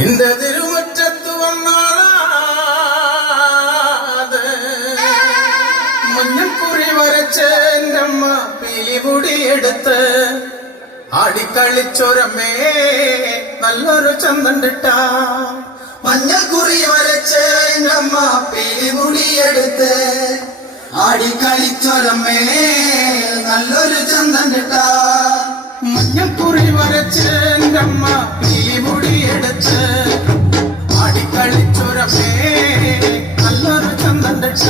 இந்த திருமுற்றத்து വന്നാളാത് മഞ്ഞക്കുറി വരച്ച എന്റെ അമ്മ പീലിമുടിയെടുത്ത് ആടിക്കളിച്ചൊരമ്മേ നല്ലൊരു ചന്തണ്ടിട്ട മഞ്ഞക്കുറി വരച്ച എന്റെ അമ്മ പീലിമുടിയെടുത്ത് ആടിക്കളിച്ചൊരമ്മേ നല്ലൊരു ചന്തണ്ടിട്ട മഞ്ഞക്കുറി വരച്ച എന്റെ അമ്മ പീലിമുടിയെടുത്ത് ആടിക്കളിച്ചൊരമ്മേ നല്ലൊരു ചന്തണ്ടിട്ട